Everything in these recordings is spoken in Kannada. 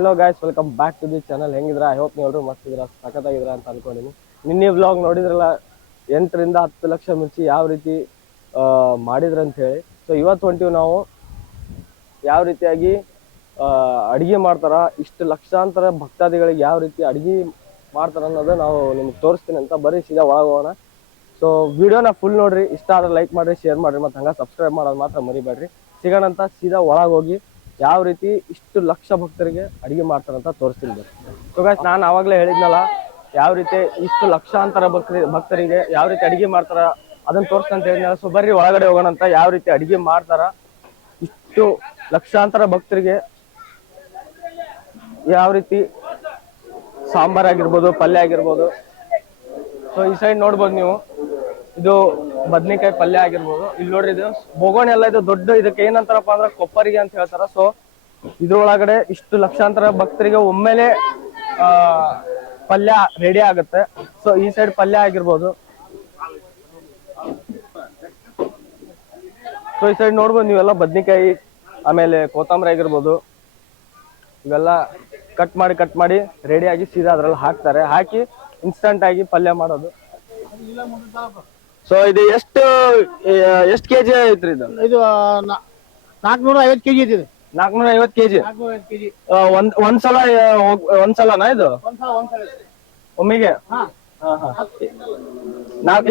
Hello guys, welcome back to the channel. ಹೆಂಗಿದ್ರ? ಐ ಹೋಪ್ ನೀವು ಮಸ್ತಿದ್ರ, ಸಖತ್ತಾಗಿದ್ರ ಅಂತ ಅನ್ಕೊಂಡಿನಿ. ನಿನ್ನೆ ವ್ಲಾಗ್ ನೋಡಿದ್ರಲ್ಲ, 8 ರಿಂದ 10 ಲಕ್ಷ ಮಿರ್ಚಿ ಯಾವ ರೀತಿ ಮಾಡಿದ್ರಂತ ಹೇಳಿ. ಸೊ ಇವತ್ತು ಹೊಂಟಿವಿ ನಾವು ಯಾವ ರೀತಿಯಾಗಿ ಅಡಿಗೆ ಮಾಡ್ತಾರ, ಇಷ್ಟು ಲಕ್ಷಾಂತರ ಭಕ್ತಾದಿಗಳಿಗೆ ಯಾವ ರೀತಿ ಅಡಿಗೆ ಮಾಡ್ತಾರ ಅನ್ನೋದು ನಾವು ನಿಮ್ಗೆ ತೋರಿಸ್ತೀನಿ ಅಂತ. ಬರೀ ಸೀದಾ ಒಳಗೋಣ. ಸೊ ವಿಡಿಯೋನ ಫುಲ್ ನೋಡ್ರಿ, ಇಷ್ಟ ಆದ್ರೆ ಲೈಕ್ ಮಾಡ್ರಿ, ಶೇರ್ ಮಾಡ್ರಿ, ಮತ್ತೆ ಹಂಗ ಸಬ್ಸ್ಕ್ರೈಬ್ ಮಾಡೋದು ಮಾತ್ರ ಮರಿಬೇಡ್ರಿ. ಸಿಗೋಣಂತ ಸೀದಾ ಒಳಗೋಗಿ ಯಾವ ರೀತಿ ಇಷ್ಟು ಲಕ್ಷ ಭಕ್ತರಿಗೆ ಅಡಿಗೆ ಮಾಡ್ತಾರಂತ ತೋರಿಸ್ತೀನಿ. ಸೊ ಗೈಸ್, ನಾನು ಆವಾಗಲೇ ಹೇಳಿದ್ನಲ್ಲ, ಯಾವ ರೀತಿ ಇಷ್ಟು ಲಕ್ಷಾಂತರ ಭಕ್ತರಿಗೆ ಯಾವ ರೀತಿ ಅಡಿಗೆ ಮಾಡ್ತಾರ ಅದನ್ನ ತೋರಿಸ್ತಂತ ಹೇಳಿದ್ನಲ್ಲ. ಸೊ ಬರ್ರಿ ಒಳಗಡೆ ಹೋಗೋಣಂತ, ಯಾವ ರೀತಿ ಅಡಿಗೆ ಮಾಡ್ತಾರ, ಇಷ್ಟು ಲಕ್ಷಾಂತರ ಭಕ್ತರಿಗೆ ಯಾವ ರೀತಿ ಸಾಂಬಾರ್ ಆಗಿರ್ಬೋದು, ಪಲ್ಯ ಆಗಿರ್ಬೋದು. ಸೊ ಈ ಸೈಡ್ ನೋಡ್ಬೋದು ನೀವು, ಇದು ಬದ್ನಿಕಾಯಿ ಪಲ್ಯ ಆಗಿರ್ಬೋದು. ಇಲ್ಲಿ ನೋಡ್ರಿ, ಇದು ಬೋಗೋಣಿ ಎಲ್ಲ, ಇದು ದೊಡ್ಡ, ಇದಕ್ಕೆ ಏನಂತಾರಪ್ಪ ಅಂದ್ರೆ ಕೊಪ್ಪರಿಗೆ ಅಂತ ಹೇಳ್ತಾರ. ಸೊ ಇದ್ರೊಳಗಡೆ ಇಷ್ಟು ಲಕ್ಷಾಂತರ ಭಕ್ತರಿಗೆ ಒಮ್ಮೆಲೆ ಪಲ್ಯ ರೆಡಿ ಆಗುತ್ತೆ. ಸೊ ಈ ಸೈಡ್ ಪಲ್ಯ ಆಗಿರ್ಬೋದು. ಸೊ ಈ ಸೈಡ್ ನೋಡ್ಬೋದು ನೀವೆಲ್ಲ, ಬದ್ನಿಕಾಯಿ ಆಮೇಲೆ ಕೊತ್ತಂಬರಿ ಆಗಿರ್ಬೋದು, ಇವೆಲ್ಲ ಕಟ್ ಮಾಡಿ ರೆಡಿ ಆಗಿ ಸೀದಾ ಅದ್ರಲ್ಲಿ ಹಾಕ್ತಾರೆ. ಹಾಕಿ ಇನ್ಸ್ಟಂಟ್ ಆಗಿ ಪಲ್ಯ ಮಾಡೋದು. ಸೊ ಇದು ಎಷ್ಟು ಕೆಜಿ ಐತ್ರಿ ಇದು? ಇದು 450 ಕೆಜಿ ಐತಿ. 450 ಕೆಜಿ. ಒಂದ್ಸಲನಾ ಇದು? ಒಮ್ಮೆಗೆ?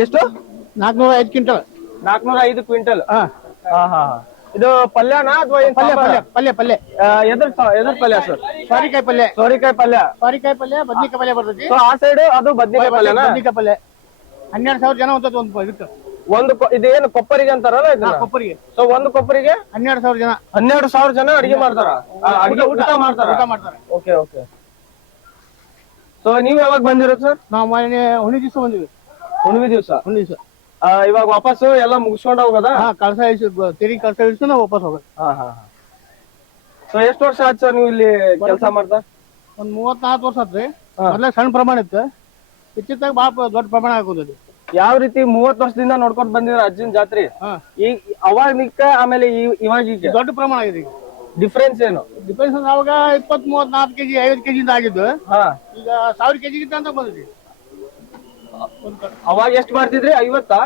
ಎಷ್ಟು? 405 ಕ್ವಿಂಟಲ್. 405 ಕ್ವಿಂಟಲ್. ಇದು ಪಲ್ಯನಾ ಅಥವಾ ಪಲ್ಯ ಎದ್ರ ಪಲ್ಯ ಸರ್? ಸೋರಿಕಾಯಿ ಪಲ್ಯ. ಸೋರಿಕಾಯಿ ಪಲ್ಯ, ಬದ್ನಿಕಾಯಿ ಪಲ್ಯ ಬರ್ತೈತಿ. ಆ ಸೈಡ್ ಅದು ಬದ್ನಿಕಾಯಿ ಪಲ್ಯನಾ? ಬದ್ನಿಕಾಯಿ ಪಲ್ಯ 12,000 ಜನ ಹೋಗ್ತೈತಿ ಒಂದು ಇದಕ್ಕೆ. ಇದೇನು ಕೊಪ್ಪರಿಗೆ ಅಂತಾರಲ್ಲ ಇದನ್ನ? ಕೊಪ್ಪರಿಗೆ. ಸೊ ಒಂದು ಕೊಪ್ಪರಿಗೆ 12,000 ಜನ. 12,000 ಜನ ಅಡಿಗೆ ಮಾಡ್ತಾರ, ಊಟ ಮಾಡ್ತಾರ. ಓಕೆ. ಸೊ ನೀವ್ ಯಾವಾಗ ಬಂದಿರೋದು ಸರ್? ನಾವು ಹುಣ್ಣಿಮೆ ದಿವಸ ಬಂದಿವಿ. ಹುಣ್ಣಿಮೆ ದಿವಸ ಇವಾಗ ವಾಪಸ್ ಎಲ್ಲ ಮುಗಿಸ್ಕೊಂಡ್ ಹೋಗೋದಾ? ಕಳಸ ಇಳಿಸಿ ನಾವು ವಾಪಸ್ ಹೋಗೋದು. ಸೊ ಎಷ್ಟು ವರ್ಷ ಆಯ್ತು ಸರ್ ನೀವು ಇಲ್ಲಿ ಕೆಲಸ ಮಾಡ್ತಾ? ಒಂದ್ 34 ವರ್ಷ ಆತ್ರಿ. ಮೊದ್ಲ ಸಣ್ಣ ಪ್ರಮಾಣ ಇತ್ತು, ಇತ್ತಿತ್ತಾಗ ಬಾಳ ದೊಡ್ಡ ಪ್ರಮಾಣ ಆಗೋದು. ಯಾವ ರೀತಿ 30 ವರ್ಷದಿಂದ ನೋಡ್ಕೊಂಡ್ ಬಂದಿದ್ರ ಅಜ್ಜಿನ ಜಾತ್ರೆ? ಈಗ ಅವಾಗ ಆಮೇಲೆ ಇವಾಗ ದೊಡ್ಡ ಪ್ರಮಾಣ ಆಗಿದೆ. ಡಿಫ್ರೆನ್ಸ್ ಏನು? ಡಿಫ್ರೆನ್ಸ್ ಅವಾಗ 20, 34 ಕೆಜಿ 50 ಕೆಜಿಯಿಂದ ಆಗಿದ್ದು, ಈಗ 1000 ಕೆಜಿ ಅಂತ ಬಂದಿದೆ. ಅವಾಗ ಎಷ್ಟು ಮಾಡ್ತಿದ್ರಿ? 50?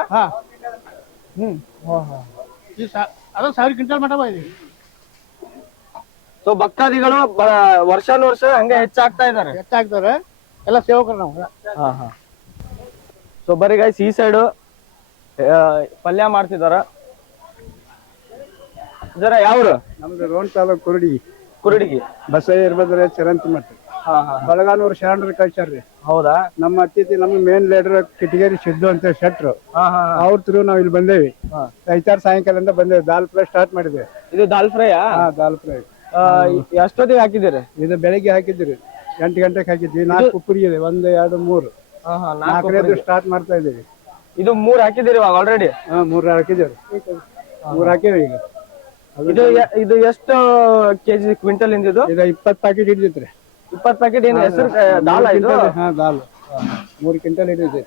ಅದ 1000 ಕ್ವಿಂಟಲ್ ಮಟ್ಟ ಬಂದಿದೆ. ಸೊ ಭಕ್ತಾದಿಗಳು ವರ್ಷಾನುವರ್ಷ ಹಂಗೆ ಹೆಚ್ಚಾಗ್ತಾರೆ ಎಲ್ಲ ಸೇವಕರು ನಾವು. ಸೊ ಬರೀ ಗೈಸ್, ಈ ಸೈಡ್ ಪಲ್ಯ ಮಾಡ್ತಿದಾರ. ಜರ ಯಾವ್ರು? ನಮ್ದು ರೋಣ ತಾಲೂಕು ಕುರುಡಿಗಿ ಬಸಯ್ಯ ಇರ್ಬದ್ರೆ ಚರಂತಿ ಮಟ್ಟ. ಬಳಗಾನೂರು ಶರಣರು ಕಳ್ಸ್ಯಾರ್ರಿ. ಹೌದಾ? ನಮ್ಮ ಅತಿಥಿ, ನಮ್ಮ ಮೇನ್ ಲೀಡರ್ ಕಿಟಗೇರಿ ಸಿದ್ದು ಅಂತ ಶೆಟ್ರು, ಅವ್ರ ಥ್ರೂ ನಾವ್ ಇಲ್ಲಿ ಬಂದೇವಿ. 5 ಸಾಯಂಕಾಲದಿಂದ ಬಂದೇವಿ. ದಾಲ್ ಫ್ರೈ ಸ್ಟಾರ್ಟ್ ಮಾಡಿದ್ವಿ. ಇದು ದಾಲ್ ಫ್ರೈ? ದಾಲ್ ಫ್ರೈ ಎಷ್ಟೊತ್ತಿಗೆ ಹಾಕಿದ್ದೀರಿ? ಇದು ಬೆಳಿಗ್ಗೆ ಹಾಕಿದ್ರಿ, 8 ಗಂಟೆಗೆ ಹಾಕಿದ್ವಿ. 4 ಕುಪ್ಪರಿಗೆ ಇದೆ, 1, 2, 3, 4ನೇದು ಸ್ಟಾರ್ಟ್ ಮಾಡ್ತಾ ಇದೀವಿ. ಇದು 3 ಹಾಕಿದಿರಿ ಇವಾಗ ಆಲ್ರೆಡಿ? 3 ಹಾಕಿದೇವ್ರಿ. 3 ಹಾಕಿವಿ ಈಗ. ಇದು ಎಷ್ಟು ಕೆಜಿ ಕ್ವಿಂಟಲ್ ಇಂದಿದು? ಇದು 20 ಪ್ಯಾಕೆಟ್ ಹಿಡಿದೈತ್ರಿ. 20 ಪ್ಯಾಕೆಟ್ ಏನು ಹೆಸರು ದಾಲ್? ದಾಲ್ 3 ಕ್ವಿಂಟಲ್ ಹಿಡಿದೈತಿ.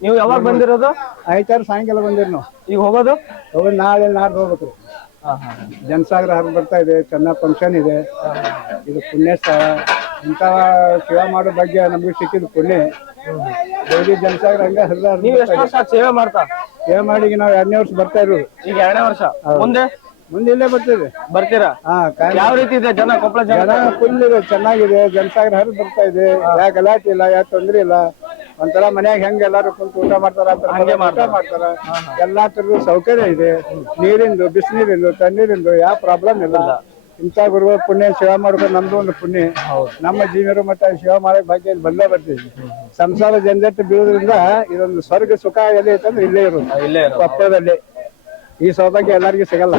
ನೀವು ಯಾವಾಗ ಬಂದಿರೋದು? 5 ಸಾಯಂಕಾಲ ಬಂದಿರಿ ನಾವು. ಈಗ ಹೋಗೋದು ನಾಳೆ ನಾಡ್ದು ಹೋಗ್ಬೇಕ್ರಿ. ಜನಸಾಗರ ಹರಿದು ಬರ್ತಾ ಇದೆ, ಚೆನ್ನಾಗ್ ಫಂಕ್ಷನ್ ಇದೆ. ಇದು ಪುಣ್ಯ ಸ್ಥಳ. ಇಂಥ ಸೇವಾ ಮಾಡೋ ಬಗ್ಗೆ ನಮ್ಗೆ ಸಿಕ್ಕಿದ್ ಪುಣ್ಯ. ಡೈಲಿ ಜನಸಾಗರ ಹಂಗ ಹರಿದ. ನೀವು ಎಷ್ಟು ವರ್ಷ ಸೇವೆ ಮಾಡ್ತಾ? ಸೇವೆ ಮಾಡಿ ನಾವು 2ನೇ ವರ್ಷ ಬರ್ತಾ ಇರೋದು. ಈಗ 2ನೇ ವರ್ಷ. ಮುಂದೆ ಇಲ್ಲೇ ಬರ್ತೀವಿ. ಬರ್ತೀರಾ? ಯಾವ ರೀತಿ ಇದೆ ಜನ? ಕೊಪ್ಪಳ ಜನ ಫುಲ್ ಇದೆ, ಚೆನ್ನಾಗಿದೆ. ಜನಸಾಗರ ಹರಿದು ಬರ್ತಾ ಇದೆ. ಯಾವ ಗಲಾಟೆ ಇಲ್ಲ, ಯಾವ ತೊಂದ್ರೆ ಇಲ್ಲ. ಒಂಥರ ಮನ್ಯಾಗ ಹೆಂಗ್ ಎಲ್ಲಾರು ಕುಂತು ಊಟ ಮಾಡ್ತಾರ ಮಾಡ್ತಾರ. ಎಲ್ಲಾ ತರದ ಸೌಕರ್ಯ ಇದೆ. ನೀರಿಂದು, ಬಿಸಿನೀರಿಂದು, ತಣ್ಣೀರಿಂದು ಯಾವ ಪ್ರಾಬ್ಲಮ್ ಇಲ್ಲ. ಇಂಥ ಗುರುಗಳ ಪುಣ್ಯ ಸೇವಾ ಮಾಡ್ಬೇಕು. ನಮ್ದು ಒಂದು ಪುಣ್ಯ. ನಮ್ಮ ಜೀವನ ಮಟ್ಟ ಸೇವಾ ಮಾಡಕ್ ಭಾಗ್ಯ ಬಂದೇ ಬರ್ತೀವಿ. ಸಂಸಾರ ಜಂಜಟ್ಟು ಬೀಳೋದ್ರಿಂದ ಇದೊಂದು ಸ್ವರ್ಗ ಸುಖ ಎಲ್ಲಿ ಐತಂದ್ರೆ ಇಲ್ಲೇ ಇರೋದು, ಕೊಪ್ಪಳದಲ್ಲಿ. ಈ ಸೌಭಾಗ್ಯ ಎಲ್ಲರಿಗೂ ಸಿಗಲ್ಲ.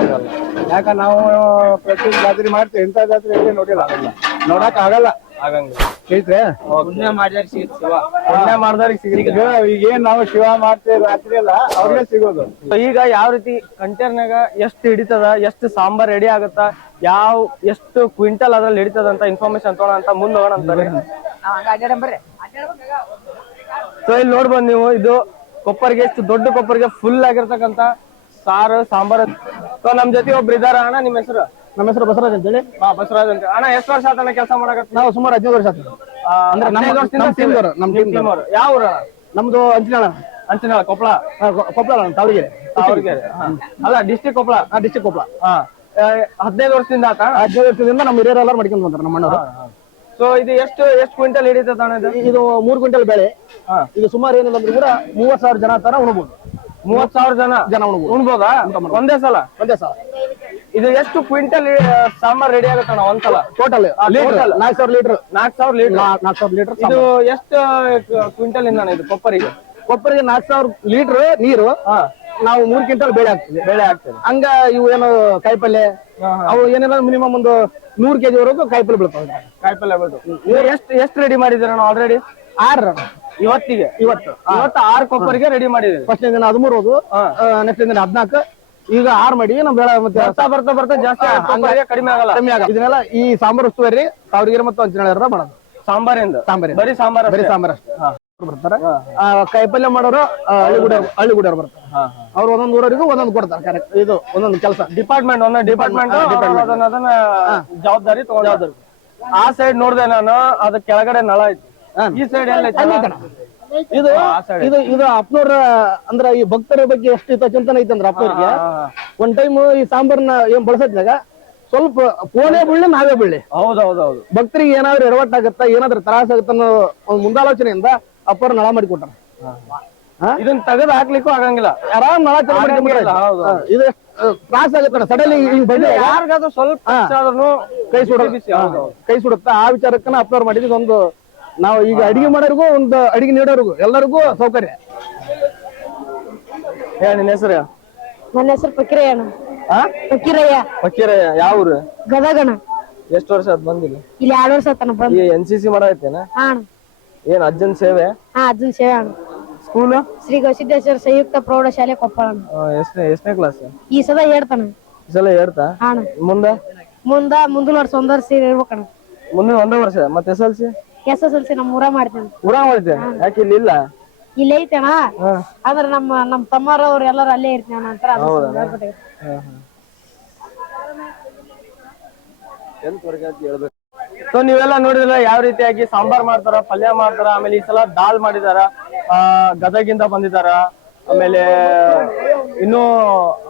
ಯಾಕ ನಾವು ಪ್ರತಿ ಜಾತ್ರೆ ಮಾಡ್ತೀವಿ, ಇಂಥ ಜಾತ್ರೆ ಎಲ್ಲಿ ನೋಡಿಲ್ಲ, ನೋಡಕ್ ಆಗಲ್ಲ. ಐತ್ರಿ ಪುಣ್ಯ ಮಾಡಿದವ್ರಿಗೆ ಸಿಗ. ಈಗ ಏನ್ ನಾವು ಶಿವ ಮಾಡ್ತೇವೆ ರಾತ್ರಿ ಎಲ್ಲ ಅವ್ರಿಗೆ ಸಿಗೋದು. ಈಗ ಯಾವ ರೀತಿ ಕಂಟೈನರ್ನಾಗ ಎಷ್ಟು ಹಿಡಿತದ, ಎಷ್ಟು ಸಾಂಬಾರ್ ರೆಡಿ ಆಗತ್ತ, ಎಷ್ಟು ಕ್ವಿಂಟಲ್ ಅದ್ರಲ್ಲಿ ಹಿಡಿತದ ಅಂತ ಇನ್ಫಾರ್ಮೇಶನ್ ತಗೋಣ ಅಂತ ಮುಂದೆ ಹೋಗೋಣ ಅಂತಾರೆ. ಸೊ ಇಲ್ಲಿ ನೋಡ್ಬೋದು ನೀವು, ಇದು ಕೊಪ್ಪರಿಗೆ, ಎಷ್ಟು ದೊಡ್ಡ ಕೊಪ್ಪರಿಗೆ ಫುಲ್ ಆಗಿರ್ತಕ್ಕಂತ ಸಾರು ಸಾಂಬಾರ್. ಸೊ ನಮ್ ಜೊತೆ ಒಬ್ರು ಇದಾರ. ಅಣ್ಣ, ನಿಮ್ ಹೆಸರು? ನಮ್ಮ ಹೆಸರು ಬಸವರಾಜ್ ಅಂತೇಳಿ. ಬಸವರಾಜ್ ಅಂತ. ಅಣ್ಣ ಎಷ್ಟು ವರ್ಷ ಆತನ ಕೆಲಸ ಮಾಡಕತ್ತ? ನಾವು ಸುಮಾರು 15 ವರ್ಷ ಆಯ್ತು. ಅಂದ್ರೆ ನಮ್ಮ ಟೀಮ್ ಯಾವ ಊರ? ನಮ್ದು ಅಂಚಿನಾಳ. ಅಂಚಿನಾಳ, ಕೊಪ್ಪಳ? ಕೊಪ್ಪಳ ತಾವರೆಗೆರೆ. ಅಲ್ಲ, ಡಿಸ್ಟಿಕ್ ಕೊಪ್ಪಳ. ಡಿಸ್ಟಿಕ್ ಕೊಪ್ಪಳ. 15 ವರ್ಷದಿಂದ ಆತ? 15 ವರ್ಷದಿಂದ ನಮ್ಮ ಹಿರಿಯರು ಎಲ್ಲರೂ ಮಾಡ್ಕೊಂಡು ಬಂತಾರೆ ನಮ್ಮ ಅಣ್ಣವರು. ಸೊ ಇದು ಎಷ್ಟು ಕ್ವಿಂಟಲ್ ಹಿಡಿತದ ಅಣ್ಣ ಇದು? ಇದು 3 ಕ್ವಿಂಟಲ್ ಬೆಳೆ. ಇದು ಸುಮಾರು ಏನಿಲ್ಲ ಅಂದ್ರೆ ಕೂಡ 30,000 ಜನ ತರ ಉಣ್ಬೋದು. 30,000 ಜನ ಉಣ್ಬೋದಾ ಒಂದೇ ಸಲ? ಇದು ಎಷ್ಟು ಕ್ವಿಂಟಲ್ ಸಾಂಬಾರ್ ರೆಡಿ ಆಗುತ್ತಣ್ಣ ಒಂದ್ಸಲ? Total 4,000 litre. 4,000 ಲೀಟರ್. ಇದು ಎಷ್ಟು ಕ್ವಿಂಟಲ್ ಇಂದ ಇದು ಕೊಪ್ಪರಿಗೆ? 4,000 ಲೀಟರ್ ನೀರು. ನಾವು 3 ಕ್ವಿಂಟಲ್ ಬೆಳೆ ಹಾಕ್ತೇವೆ. ಹಂಗ ಇವು ಏನು ಕಾಯಿಪಲ್ಲೆ ಅವು ಏನಿಲ್ಲ ಮಿನಿಮಮ್ ಒಂದು 100 kg ವರೆಗೂ ಕಾಯಿಪಲ್ಲೆ ಬೀಳ್ತಾವೆ. ಎಷ್ಟು ರೆಡಿ ಮಾಡಿದ್ದೀರ ಆಲ್ರೆಡಿ? 6 ಇವತ್ತು 6 ಕೊಪ್ಪರಿಗೆ ರೆಡಿ ಮಾಡಿದ್ದೀವಿ. ಫಸ್ಟ್ನೇ ದಿನ 13 ಹೋದು, ನೆಕ್ಸ್ಟ್ ದಿನ 14, ಈಗ 6 ಮಾಡಿ ನಮ್ ಬೆಳೆ ಮತ್ತೆ ಬರ್ತಾ ಜಾಸ್ತಿ ಕಡಿಮೆ ಆಗಲ್ಲ. ಇದನ್ನೆಲ್ಲ ಈ ಸಾಂಬಾರ್ ಉಸ್ತುವಾರಿ ತಾವರೆಗೆರೆ ಮತ್ತು ಅಂಚನಾಳ ಮಾಡೋದು. ಸಾಂಬಾರಿಂದ ಬರೀ ಸಾಂಬಾರ್ ಅಷ್ಟೇ ಬರ್ತಾರೆ. ಕಾಯಿಪಲ್ಯ ಮಾಡೋರು ಹಳ್ಳಿಗೂಡವ್ರು ಬರ್ತಾರೆ. ಅವ್ರು ಒಂದೊಂದು ಊರವರಿಗೂ ಒಂದೊಂದು ಕೊಡ್ತಾರೆ. ಕರೆಕ್ಟ್, ಇದು ಒಂದೊಂದು ಕೆಲಸ. ಡಿಪಾರ್ಟ್ಮೆಂಟ್ ಅದನ್ನ ಜವಾಬ್ದಾರಿ ತಗೊಂಡು. ಆ ಸೈಡ್ ನೋಡ್ದೆ ನಾನು, ಅದ ಕೆಳಗಡೆ ನಳ ಐತಿ. ಈ ಸೈಡ್ ಎಲ್ಲ ಇದು ಅಪ್ನೋರ್ ಅಂದ್ರ ಈ ಭಕ್ತರ ಬಗ್ಗೆ ಎಷ್ಟು ಚಿಂತನೆ ಐತಂದ್ರ ಅಪ್ನೋರ್ಗೆ ಒಂದ್ ಟೈಮ್ ಈ ಸಾಂಬಾರ್ನ ಏನ್ ಬಳಸತ್ನಾಗ ಸ್ವಲ್ಪ ಫೋನೇ ಬೀಳ್ಳಿ ನಾವೇ ಬೀಳ್ಳಿ. ಹೌದೌದು. ಭಕ್ತರಿಗೆ ಏನಾದ್ರು ಎಡವಟ್ಟಾಗತ್ತ, ಏನಾದ್ರು ತ್ರಾಸ ಆಗತ್ತ ಅನ್ನೋ ಒಂದು ಮುಂದಾಲೋಚನೆಯಿಂದ ಅಪ್ಪರ್ ನಳ ಮಾಡಿ ಕೊಟ್ಟಾರ. ಇದನ್ನ ತೆಗೆದು ಹಾಕ್ಲಿಕ್ಕೂ ಆಗಂಗಿಲ್ಲ. ಆರಾಮ್ ನಳ ಇದು ತ್ರಾಸ ಆಗತ್ತ ಸಡನ್ಲಿ ಹಿಂಗ್ ಬಂದ್ರೆ ಯಾರಿಗಾದ್ರೂ ಸ್ವಲ್ಪ ಕೈ ಸುಡುತ್ತ. ಆ ವಿಚಾರಕ್ಕನ ಅಪ್ಲೋಡ್ ಮಾಡಿದ್ ಒಂದು ನಾವು ಈಗ ಅಡಿಗೆ ಮಾಡೋರ್ಗು ಒಂದು ಅಡಿಗೆ ನೀಡೋರ್ಗು ಎಲ್ಲರಿಗೂ ಸೌಕರ್ಯ. ನಿನ್ನ ಹೆಸರು? ನನ್ನ ಹೆಸರು ಪಕ್ಕಿರಯ್ಯ. ಪಕ್ಕಿರಯ್ಯ. ಯಾವ ಊರು? ಗದಗಣ. ಎಷ್ಟು ವರ್ಷ ಆತ್ ಬಂದಿಲ್ಲ? ಇಲ್ಲಿ 2 ವರ್ಷ ಆತನ ಬಂದು. NCC ಮಾಡೈತೇನ? ಏನ್ ಅಜ್ಜನ್ ಸೇವೆ? ಅಜ್ಜನ್ ಸೇವೆ ಅಣ್ಣ. ಸ್ಕೂಲ್? ಶ್ರೀ ಗವಿಸಿದ್ದೇಶ್ವರ ಸಂಯುಕ್ತ ಪ್ರೌಢಶಾಲೆ ಕೊಪ್ಪಳ. ಎಷ್ಟನೇ ಕ್ಲಾಸ್? ಈ ಸಲ ಹೇಳ್ತಾನ. ಹೇಳ್ತಾ? ಮುಂದಿನ ವರ್ಷ 1 ವರ್ಷ ಇರ್ಬೇಕಣ್ಣ. ಮುಂದಿನ 1 ವರ್ಷ. ಮತ್ತೆ SSLC ನಮ್ಮ ಊರ ಮಾಡ್ತೇನೆ. ಯಾಕೆ ಇಲ್ಲಿ ಇಲ್ಲ? ಇಲ್ಲಿ ಐತೇಣ, ಆದ್ರೆ ನಮ್ಮ ತಮ್ಮರವ್ರು ಎಲ್ಲರೂ ಅಲ್ಲೇ ಇರ್ತೀವಿ ನಂತರ. ಸೊ ನೀವೆಲ್ಲ ನೋಡಿದ್ರಲ್ಲ ಯಾವ ರೀತಿಯಾಗಿ ಸಾಂಬಾರ್ ಮಾಡ್ತಾರ, ಪಲ್ಯ ಮಾಡ್ತಾರ. ಆಮೇಲೆ ಈ ಸಲ ದಾಲ್ ಮಾಡಿದಾರ, ಗದಗಿಂದ ಬಂದಿದಾರ. ಆಮೇಲೆ ಇನ್ನು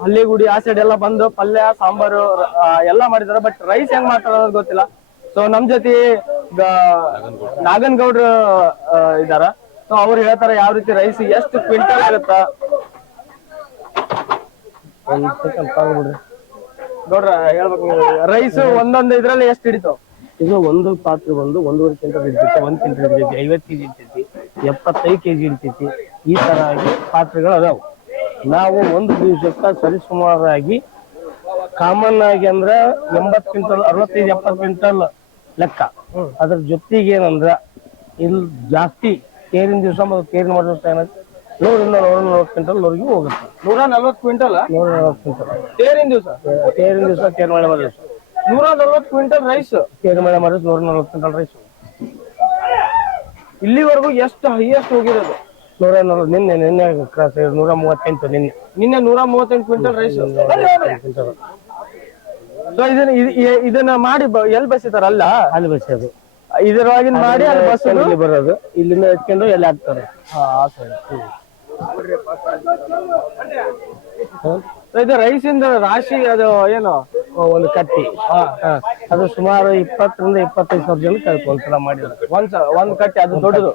ಹಳ್ಳಿಗುಡಿ ಆ ಸೈಡ್ ಎಲ್ಲ ಬಂದು ಪಲ್ಯ ಸಾಂಬಾರು ಎಲ್ಲಾ ಮಾಡಿದಾರ. ಬಟ್ ರೈಸ್ ಹೆಂಗ್ ಮಾಡ್ತಾರ ಅನ್ನೋದು ಗೊತ್ತಿಲ್ಲ. ಸೊ ನಮ್ ಜೊತೆ ನಾಗನಗೌಡ್ರು ಇದಾರ. ಸೊ ಅವ್ರು ಹೇಳ್ತಾರ ಯಾವ ರೀತಿ ರೈಸ್ ಎಷ್ಟು ಕ್ವಿಂಟಲ್ ಆಗುತ್ತ. ಗೌಡ್ರ ಹೇಳ್ಬೇಕು, ರೈಸ್ ಒಂದೊಂದು ಇದ್ರಲ್ಲಿ ಎಷ್ಟು ಹಿಡಿತಾವ? ಇದು ಒಂದು ಪಾತ್ರೆ ಬಂದು 1.5 ಕ್ವಿಂಟಲ್ ಇರ್ತೈತಿ, 1 ಕ್ವಿಂಟಲ್ ಇರ್ತೈತಿ, 50 kg ಇರ್ತೈತಿ, 75 kg ಇರ್ತೈತಿ. ಈ ತರ ಆಗಿ ಪಾತ್ರೆಗಳು ಅದಾವ. ನಾವು ಒಂದು ದಿವಸಕ್ಕೆ ಸರಿಸುಮಾರಾಗಿ ಕಾಮನ್ ಆಗಿ ಅಂದ್ರ 80 ಕ್ವಿಂಟಲ್, 65-70 ಕ್ವಿಂಟಲ್ ಲೆಕ್ಕ. ಅದ್ರ ಜೊತೆಗೆ ಏನಂದ್ರ ಇಲ್ಲಿ ಜಾಸ್ತಿ ತೇರಿನ ದಿವಸ ಮತ್ತು ತೇರಿನ ಮಾಡಿದ 100-140 ಕ್ವಿಂಟಲ್ ವರೆಗೂ ಹೋಗುತ್ತೆ. 140 ಕ್ವಿಂಟಲ್? 140 ಕ್ವಿಂಟಲ್ ತೇರಿನ ದಿವಸ ತೇರು ಮಳೆ ಮಾಡಿದ 140 ಕ್ವಿಂಟಲ್ ರೈಸ್. ತೇರು ಮಳೆ ಮಾಡಿದ 140 ಕ್ವಿಂಟಲ್ ರೈಸ್. ಇಲ್ಲಿವರೆಗೂ ಎಷ್ಟು ಹೈಯೆಸ್ಟ್ ಹೋಗಿರೋದು? 140. ನಿನ್ನೆ ಕ್ರಾಸ್ 138. ನಿನ್ನೆ 138 ಕ್ವಿಂಟಲ್ ರೈಸ್. ಇದನ್ನ ಮಾಡಿ ಎಲ್ಲಿ ಬಸಿತಾರ? ಅಲ್ಲಿ ಬಸ್ಸೋದು. ಇದರೊಳಗಿನ ಮಾಡಿ ಅಲ್ಲಿ ಬಸ್ ಬರೋದು, ಇಲ್ಲಿಂದ ಎತ್ಕೊಂಡು ಎಲ್ಲಿ ಹಾಕ್ತಾರೆ. ಇದು ರೈಸ್ ಇಂದ ರಾಶಿ ಅದು ಏನು ಒಂದು ಕಟ್ಟಿ, ಅದು ಸುಮಾರು 20,000-25,000 ಜನಕ್ಕೆ ಒಂದ್ಸಲ ಮಾಡಿದ್ರು. ಒಂದ್ ಕಟ್ಟಿ ಅದು ದೊಡ್ಡದು.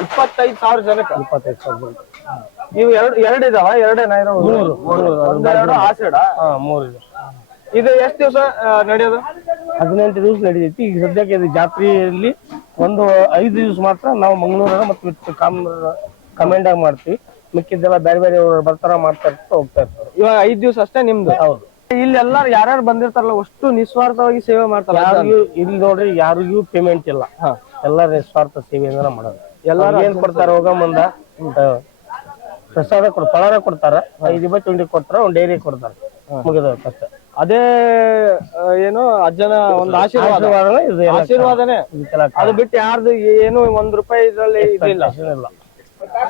25,000 ಜನಕ್ಕೆ 25,000 ಜನ. ಇವು ಎರಡು ಇದಾವ? ಎರಡೇನಾ ಇರೋದು? 3 ಆ ಸೈಡ? 3 ಇದೆ. ಇದು ಎಷ್ಟು ದಿವಸ ನಡೆಯೋದು? 18 ದಿವಸ ನಡೀತೈತಿ. ಈಗ ಸದ್ಯಕ್ಕೆ ಇದು ಜಾತ್ರೆಯಲ್ಲಿ ಒಂದು 5 ದಿವಸ ಮಾತ್ರ ನಾವು ಮಂಗಳೂರ ಮತ್ತು ಕಮೆಂಡ್ ಆಗಿ ಮಾಡ್ತೀವಿ. ಮಿಕ್ಕಿದ್ದೆಲ್ಲ ಬೇರೆ ಬೇರೆ ಬರ್ತಾರ ಮಾಡ್ತಾ ಹೋಗ್ತಾ ಇರ್ತಾರೆ. ಇವಾಗ 5 ದಿವಸ ಅಷ್ಟೇ ನಿಮ್ದು? ಹೌದು. ಇಲ್ಲಿ ಎಲ್ಲಾರು ಯಾರ್ಯಾರು ಬಂದಿರ್ತಾರಲ್ಲ ಅಷ್ಟು ನಿಸ್ವಾರ್ಥವಾಗಿ ಸೇವೆ ಮಾಡ್ತಾರ. ಯಾರಿಗೂ ಇಲ್ಲಿ ನೋಡ್ರಿ ಯಾರಿಗೂ ಪೇಮೆಂಟ್ ಇಲ್ಲ. ಎಲ್ಲಾ ನಿಸ್ವಾರ್ಥ ಸೇವೆಯಿಂದ ಮಾಡೋದು. ಎಲ್ಲಾರು ಏನ್ ಕೊಡ್ತಾರ ಹೋಗ ಮುಂದ ಪ್ರಸಾದ ಫಲಾರ ಕೊಡ್ತಾರ, 5 ರೂಪಾಯಿ ತಿಂಡಿ ಕೊಡ್ತಾರ, ಒಂದ್ ಡೈರಿ ಕೊಡ್ತಾರ, ಮುಗಿದ ಕಷ್ಟ. ಅದೇ ಏನು ಅಜ್ಜನ ಒಂದು ಆಶೀರ್ವಾದನೇ. ಅದು ಬಿಟ್ಟು ಯಾರ್ದು ಏನು 1 ರೂಪಾಯಿ ಇದ್ರಲ್ಲಿ ಇದಿಲ್ಲ.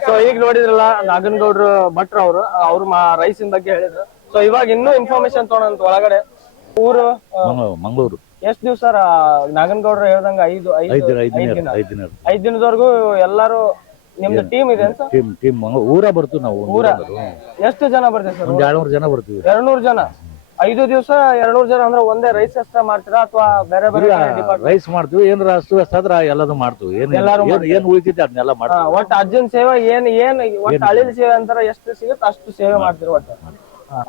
ಸೊ ಈಗ ನೋಡಿದ್ರಲ್ಲ ನಾಗನಗೌಡ್ರು ಭಟ್ರು ಅವ್ರು ರೈಸಿನ ಬಗ್ಗೆ ಹೇಳಿದ್ರು. ಸೊ ಇವಾಗ ಇನ್ನೂ ಇನ್ಫಾರ್ಮೇಶನ್ ತಗೊಳಂತ ಒಳಗಡೆ. ಊರು ಮಂಗಳೂರು. ಎಷ್ಟ್ ದಿವ್ಸ ನಾಗನಗೌಡ್ರು ಹೇಳ್ದಂಗ ಐದ್ ದಿನ 5 ದಿನದವರೆಗೂ ಎಲ್ಲಾರು ನಿಮ್ದು ಟೀಮ್ ಇದೆ ಅಂತ? ಟೀಮ್ ಊರ ಬರ್ತೀವಿ ನಾವು. ಊರ ಎಷ್ಟು ಜನ ಬರ್ತೀವಿ ಸರ್? 200 ಜನ ಬರ್ತೀವಿ. 200 ಜನ 5 ದಿವಸ 200 ಜನ ಅಂದ್ರೆ ಒಂದೇ ರೈಸ್ ಅಷ್ಟ ಮಾಡ್ತೀರಾ ಅಥವಾ ಬೇರೆ ಬೇರೆ ರೈಸ್ ಮಾಡ್ತೀವಿ? ಏನಾರ ಅಷ್ಟು ಆದ್ರ ಎಲ್ಲದೂ ಮಾಡ್ತೀವಿ. ಏನ್ ಉಳಿತೈತಿ ಅದನ್ನೆಲ್ಲ ಮಾಡ್ತೀವಿ. ಒಟ್ಟು ಅಜ್ಜನ್ ಸೇವೆ ಏನ್ ಒಟ್ಟು ಅಳಿಲ್ ಸೇವೆ ಅಂತಾರ ಎಷ್ಟು ಸಿಗುತ್ತೆ ಅಷ್ಟು ಸೇವೆ ಮಾಡ್ತೀರಿ. ಒಟ್ಟು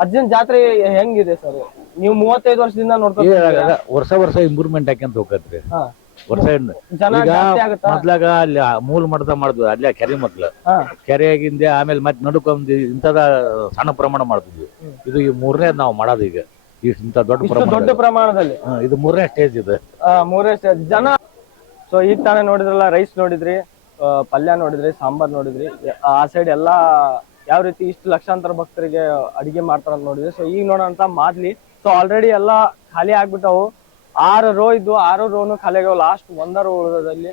ಅಜ್ಜನ್ ಜಾತ್ರೆ ಹೆಂಗಿದೆ ಸರ್? ನೀವು 35 ವರ್ಷದಿಂದ ನೋಡ್ತೀವಿ. ವರ್ಷ ಇಂಪ್ರೂವ್ಮೆಂಟ್ ಹಾಕ್ಯಂತ ಹೋಗತ್ರಿ. ವರ್ಷ ಜನ ಮೊದ್ಲಾಗ ಅಲ್ಲಿ ಮೂಲ ಮಟ್ಟದ ಮಾಡಿದ್ವಿ, ಅಲ್ಲೇ ಕೆರೆ ಮೊದ್ಲು ಕೆರೆಯಾಗಿಂದ ಆಮೇಲೆ ಮತ್ತೆ ನಡುಕೊಂದ್ ಇಂಥದ ಸಣ್ಣ ಪ್ರಮಾಣ ಮಾಡ್ತಿದ್ವಿ. ಇದು ಈ 3ನೇ ನಾವು ಮಾಡೋದು ಈಗ ಇಂಥ ದೊಡ್ಡ ಪ್ರಮಾಣದಲ್ಲಿ. ಇದು 3ನೇ ಸ್ಟೇಜ್ ಇದೆ. 3ನೇ ಸ್ಟೇಜ್ ಜನ. ಸೊ ಈಗ ತಾನೇ ನೋಡಿದ್ರಲ್ಲ, ರೈಸ್ ನೋಡಿದ್ರಿ, ಪಲ್ಯ ನೋಡಿದ್ರಿ, ಸಾಂಬಾರ್ ನೋಡಿದ್ರಿ. ಆ ಸೈಡ್ ಎಲ್ಲಾ ಯಾವ ರೀತಿ ಇಷ್ಟು ಲಕ್ಷಾಂತರ ಭಕ್ತರಿಗೆ ಅಡಿಗೆ ಮಾಡ್ತಾರ ಅಂತ ನೋಡಿದ್ರಿ. ಸೊ ಈಗ ನೋಡೋಂತ ಮಾದ್ಲಿ. ಸೊ ಆಲ್ರೆಡಿ ಎಲ್ಲಾ ಖಾಲಿ ಆಗ್ಬಿಟ್ಟವು. 6 ರೋ ಇದ್ವು, 6 ರೋನು ಖಾಲಿ ಆಗ್ಯಾವ. ಲಾಸ್ಟ್ 1 ರೋ ಉಳಿದಲ್ಲಿ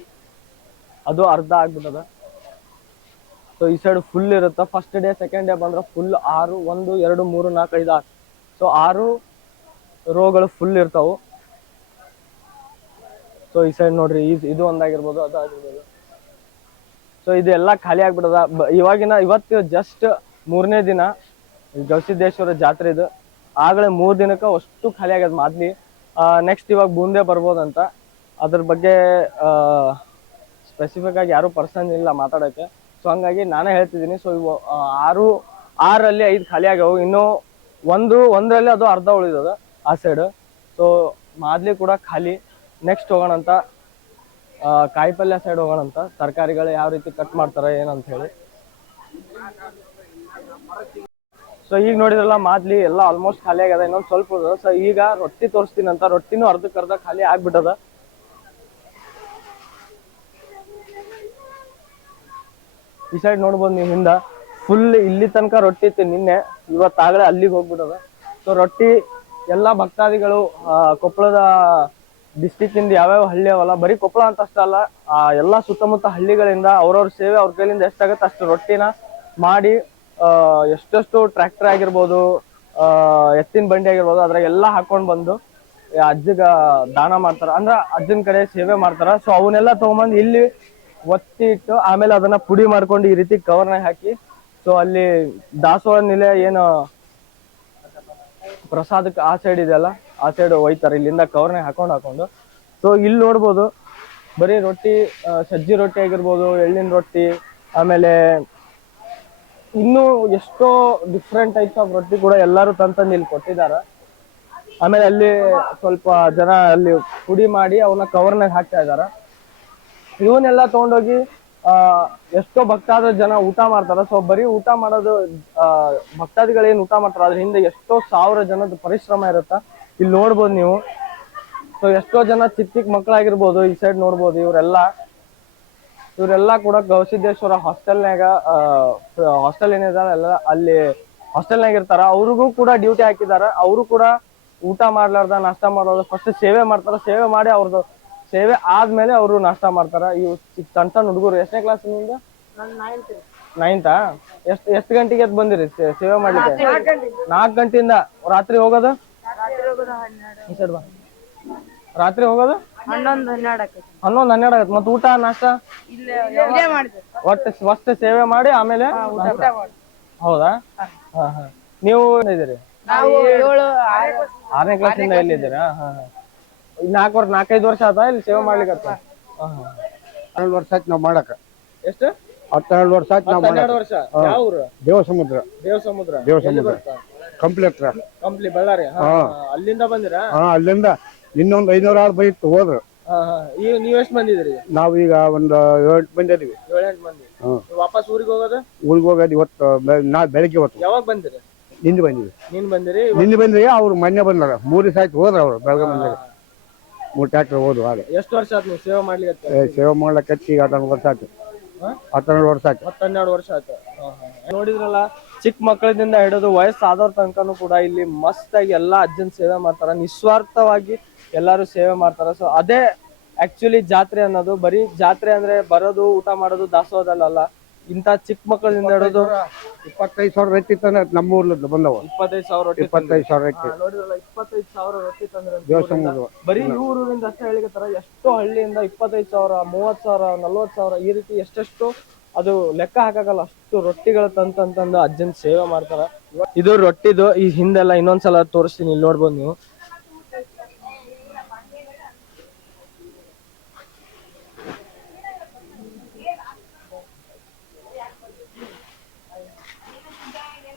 ಅದು ಅರ್ಧ ಆಗ್ಬಿಟ್ಟದ. ಸೊ ಈ ಸೈಡ್ ಫುಲ್ ಇರುತ್ತ. ಫಸ್ಟ್ ಡೇ ಸೆಕೆಂಡ್ ಡೇ ಬಂದ್ರೆ ಫುಲ್ 6 1 2 3 4 5 6. ಸೊ 6 ರೋಗಳು ಫುಲ್ ಇರ್ತಾವು. ಸೊ ಈ ಸೈಡ್ ನೋಡ್ರಿ, ಇದು ಒಂದಾಗಿರ್ಬೋದು, ಅದು ಆಗಿರ್ಬೋದು. ಸೊ ಇದೆಲ್ಲ ಖಾಲಿ ಆಗ್ಬಿಟ್ಟದ. ಇವತ್ತು ಜಸ್ಟ್ 3ನೇ ದಿನ ಗವಿಸಿದ್ದೇಶ್ವರ ಜಾತ್ರೆ ಇದು. ಆಗಲೇ 3 ದಿನಕ್ಕೆ ಅಷ್ಟು ಖಾಲಿ ಆಗ್ಯದ ಮಾದ್ಲಿ. ನೆಕ್ಸ್ಟ್ ಇವಾಗ ಬೂಂದೆ ಬರ್ಬೋದಂತ. ಅದ್ರ ಬಗ್ಗೆ ಸ್ಪೆಸಿಫಿಕ್ ಆಗಿ ಯಾರು ಪರ್ಸನ್ ಇಲ್ಲ ಮಾತಾಡೋಕೆ. ಸೊ ಹಂಗಾಗಿ ನಾನೇ ಹೇಳ್ತಿದ್ದೀನಿ. ಸೊ ಇವು 6ರಲ್ಲಿ 5 ಖಾಲಿ ಆಗ್ಯಾವು. ಇನ್ನು 1ರಲ್ಲಿ ಅದು ಅರ್ಧ ಉಳಿದದ ಆ ಸೈಡ್. ಸೊ ಮಾದ್ಲಿ ಕೂಡ ಖಾಲಿ. ನೆಕ್ಸ್ಟ್ ಹೋಗೋಣಂತ ಕಾಯಿ ಪಲ್ಯ ಸೈಡ್ ಹೋಗೋಣಂತ. ತರಕಾರಿಗಳು ಯಾವ ರೀತಿ ಕಟ್ ಮಾಡ್ತಾರ ಏನಂತ ಹೇಳಿ. ಸೊ ಈಗ ನೋಡಿದ್ರಲ್ಲ, ಮಾದ್ಲಿ ಎಲ್ಲ ಆಲ್ಮೋಸ್ಟ್ ಖಾಲಿ ಆಗ್ಯದ. ಇನ್ನೊಂದು ಸ್ವಲ್ಪ. ಸೊ ಈಗ ರೊಟ್ಟಿ ತೋರಿಸ್ತೀನಿ ಅಂತ. ರೊಟ್ಟಿನೂ ಅರ್ಧಕ್ಕರ್ಧ ಖಾಲಿ ಆಗ್ಬಿಟ್ಟದ. ಈ ಸೈಡ್ ನೋಡ್ಬೋದು ನೀವು, ಹಿಂದ ಫುಲ್ ಇಲ್ಲಿ ತನಕ ರೊಟ್ಟಿ ಇತ್ತು ನಿನ್ನೆ. ಇವತ್ತಾಗಲೇ ಅಲ್ಲಿಗೆ ಹೋಗ್ಬಿಟ್ಟದ. ಸೊ ರೊಟ್ಟಿ ಎಲ್ಲಾ ಭಕ್ತಾದಿಗಳು ಕೊಪ್ಪಳದ ಡಿಸ್ಟಿಕ್ ಇಂದ ಯಾವ್ಯಾವ ಹಳ್ಳಿ ಅವಲ್ಲ, ಬರೀ ಕೊಪ್ಪಳ ಅಂತ ಅಷ್ಟ ಅಲ್ಲ, ಎಲ್ಲಾ ಸುತ್ತಮುತ್ತ ಹಳ್ಳಿಗಳಿಂದ ಅವ್ರವ್ರ ಸೇವೆ ಅವ್ರ ಕೈಲಿಂದ ಎಷ್ಟಾಗತ್ತೆ ಅಷ್ಟು ರೊಟ್ಟಿನ ಮಾಡಿ ಎಷ್ಟೆಷ್ಟು ಟ್ರ್ಯಾಕ್ಟರ್ ಆಗಿರ್ಬೋದು, ಎತ್ತಿನ ಬಂಡಿ ಆಗಿರ್ಬೋದು, ಅದ್ರಾಗೆಲ್ಲ ಹಾಕೊಂಡ್ ಬಂದು ಅಜ್ಜಗ ದಾನ ಮಾಡ್ತಾರ. ಅಂದ್ರ ಅಜ್ಜನ ಕಡೆ ಸೇವೆ ಮಾಡ್ತಾರ. ಸೊ ಅವನ್ನೆಲ್ಲ ತಗೊಂಬಂದು ಇಲ್ಲಿ ಒತ್ತಿ ಇಟ್ಟು ಆಮೇಲೆ ಅದನ್ನ ಪುಡಿ ಮಾಡ್ಕೊಂಡು ಈ ರೀತಿ ಕವರ್ನಾಗ ಹಾಕಿ, ಸೊ ಅಲ್ಲಿ ದಾಸೋಹ ನಿಲಯ ಏನು ಪ್ರಸಾದಕ್ಕೆ ಆ ಸೈಡ್ ಇದೆಯಲ್ಲ, ಆ ಸೈಡ್ ಒಯ್ತಾರೆ. ಇಲ್ಲಿಂದ ಕವರ್ನಾಗ ಹಾಕೊಂಡು. ಸೊ ಇಲ್ಲಿ ನೋಡ್ಬೋದು ಬರೀ ರೊಟ್ಟಿ, ಸಜ್ಜಿ ರೊಟ್ಟಿ ಆಗಿರ್ಬೋದು, ಎಳ್ಳಿನ ರೊಟ್ಟಿ, ಆಮೇಲೆ ಇನ್ನೂ ಎಷ್ಟೋ ಡಿಫ್ರೆಂಟ್ ಟೈಪ್ಸ್ ಆಫ್ ರೊಟ್ಟಿ ಕೂಡ ಎಲ್ಲರೂ ತಂದು ಇಲ್ಲಿ ಕೊಟ್ಟಿದಾರ. ಆಮೇಲೆ ಅಲ್ಲಿ ಸ್ವಲ್ಪ ಜನ ಅಲ್ಲಿ ಪುಡಿ ಮಾಡಿ ಅವನ್ನ ಕವರ್ನಾಗ ಹಾಕ್ತಾ ಇದಾರ. ಇವನ್ನೆಲ್ಲ ತಗೊಂಡೋಗಿ ಎಷ್ಟೋ ಭಕ್ತಾದ ಜನ ಊಟ ಮಾಡ್ತಾರ. ಸೊ ಬರೀ ಊಟ ಮಾಡೋದು, ಭಕ್ತಾದಿಗಳೇನು ಊಟ ಮಾಡ್ತಾರ ಅದ್ರ ಹಿಂದೆ ಎಷ್ಟೋ 1000 ಜನದ ಪರಿಶ್ರಮ ಇರುತ್ತ. ಇಲ್ಲಿ ನೋಡ್ಬೋದು ನೀವು. ಸೊ ಎಷ್ಟೋ ಜನ ಚಿಕ್ಕ ಮಕ್ಕಳಾಗಿರ್ಬೋದು, ಈ ಸೈಡ್ ನೋಡ್ಬೋದು. ಇವರೆಲ್ಲ ಕೂಡ ಗವಿಸಿದ್ದೇಶ್ವರ ಹಾಸ್ಟೆಲ್ ಏನಿದೆ ಎಲ್ಲ ಅಲ್ಲಿ ಹಾಸ್ಟೆಲ್ನಾಗ ಇರ್ತಾರ. ಅವ್ರಿಗೂ ಕೂಡ ಡ್ಯೂಟಿ ಹಾಕಿದಾರ. ಅವರು ಕೂಡ ಊಟ ಮಾಡ್ಲಾರ್ದ ನಾಷ್ಟ ಮಾಡೋದು, ಫಸ್ಟ್ ಸೇವೆ ಮಾಡ್ತಾರ. ಸೇವೆ ಮಾಡಿ ಅವ್ರದ್ದು ಸೇವೆ ಆದ್ಮೇಲೆ ಅವರು ನಾಷ್ಟ ಮಾಡ್ತಾರ. ಇವು ಸಣ್ಣ ಹುಡುಗರು. ಎಷ್ಟನೇ ಕ್ಲಾಸ್ ನಿಮ್ದು? 9th. ಎಷ್ಟು ಗಂಟೆಗೆ ಎದ್ದು ಬಂದಿರಿ ಸೇವೆ ಮಾಡ್ಲಿಕ್ಕೆ? 4 ಗಂಟೆಯಿಂದ. ರಾತ್ರಿ ಹೋಗೋದು? ರಾತ್ರಿ ಹೋಗೋದು 11-12 ಆಗತ್ತೆ. ಮತ್ತೆ ಊಟ ನಾಷ್ಟ ಒಟ್ಟು ಸೇವೆ ಮಾಡಿ ಆಮೇಲೆ ಹೌದಾ? ನೀವು ಇದ್ದೀರಿ 6ನೇ ಕ್ಲಾಸಿಂದ ಎಲ್ಲಿದ್ದೀರಾ? 4-5 ವರ್ಷ ಆತ ಇಲ್ಲಿ ಸೇವೆ ಮಾಡ್ಲಿಕ್ಕೆ? 12 ವರ್ಷ ಆಯ್ತು ನಾವ್ ಮಾಡಕ. ಎಷ್ಟು? 12 ವರ್ಷ ಆಯ್ತು ನಾವ್ 12 ವರ್ಷ. ಯಾವ ಊರು? ದೇವಸಮುದ್ರ. ಕಂಪ್ಲಿ ಬಳ್ಳಾರಿ. ಅಲ್ಲಿಂದ ಬಂದಿರಾ? ಅಲ್ಲಿಂದ ಇನ್ನೊಂದು 500 ಆಳು ಬೈತು ಹೋದ್ರು. ನೀವ್ ಎಷ್ಟು ಬಂದಿದ್ರಿ? ನಾವ್ ಈಗ ಒಂದು 7 ಮಂದಿ ಇದೀವಿ. 7-8 ಮಂದಿ. ವಾಪಸ್ ಊರಿಗೆ ಹೋಗೋದು? ಊರಿಗೆ ಹೋಗೋದು ಇವತ್ತು ಬೆಳಗ್ಗೆ ಹೊತ್ತು. ಯಾವಾಗ ಬಂದಿರಿ? ನಿನ್ನೆ ಬಂದಿವಿ. ನಿನ್ನೆ ಬಂದ್ರಿ. ಅವ್ರು ಮೊನ್ನೆ ಬಂದಾರ. 3 ದಿವಸ ಆಯ್ತು ಹೋದ್ರ. ಅವ್ರು ಬೆಳಗ್ಗೆ ಬಂದಾಗ 3 ಟ್ರ್ಯಾಕ್ಟರ್ ಹೋದ್ರು. ಹಾಗೆ ಎಷ್ಟು ವರ್ಷ ಆಯ್ತು ನೀವು ಸೇವೆ ಮಾಡ್ಲಿಕ್ಕೆ? ಸೇವೆ ಮಾಡ್ಲಿಕ್ಕೆ ಈಗ 12 ವರ್ಷ ಆಯ್ತು. 12 ವರ್ಷ ಆಯ್ತು. 12 ವರ್ಷ ಆಯ್ತು. ನೋಡಿದ್ರಲ್ಲ, ಚಿಕ್ಕ ಮಕ್ಕಳಿಂದ ಹಿಡಿದು ವಯಸ್ಸಾದವ್ರ ತನಕನೂ ಕೂಡ ಇಲ್ಲಿ ಮಸ್ತ್ ಆಗಿ ಎಲ್ಲಾ ಅಜ್ಜನ್ ಸೇವೆ ಮಾಡ್ತಾರ. ನಿಸ್ವಾರ್ಥವಾಗಿ ಎಲ್ಲಾರು ಸೇವೆ ಮಾಡ್ತಾರ. ಸೊ ಅದೇ ಆಕ್ಚುಲಿ ಜಾತ್ರೆ ಅನ್ನೋದು. ಬರೀ ಜಾತ್ರೆ ಅಂದ್ರೆ ಬರೋದು, ಊಟ ಮಾಡೋದು, ದಾಸೋಹದಲ್ಲ. ಇಂತ ಚಿಕ್ಕ ಮಕ್ಕಳಿಂದ ಹಿಡಿದು 25,000 ರೊಟ್ಟಿ ತಂದ ನಮ್ಮ ಊರ್ಲದ್ದು ಬಂದವ 25,000 ರೊಟ್ಟಿ 25,000 ರೊಟ್ಟಿ ನೋಡಿದ್ರಲ್ಲ 25,000 ರೊಟ್ಟಿ ತಂದ್ರೆ ದೇವಸ್ಥಾನದ ಬರೀ ಈ ಊರಿಂದ ಅಷ್ಟೇ ಹೇಳಿಕತ್ತಾರ. ಎಷ್ಟೋ ಹಳ್ಳಿಯಿಂದ 25,000 30,000 40,000 ಈ ರೀತಿ ಎಷ್ಟೆಷ್ಟು ಅದು ಲೆಕ್ಕ ಹಾಕಾಗಲ್ಲ ಅಷ್ಟು ರೊಟ್ಟಿಗಳು ತಂತಂತಂದು ಅಜ್ಜನ್ ಸೇವೆ ಮಾಡ್ತಾರ. ಇದು ರೊಟ್ಟಿದು ಈ ಹಿಂದೆಲ್ಲ ಇನ್ನೊಂದ್ಸಲ ತೋರಿಸ್ತೀನಿ, ಇಲ್ಲಿ ನೋಡ್ಬೋದು ನೀವು.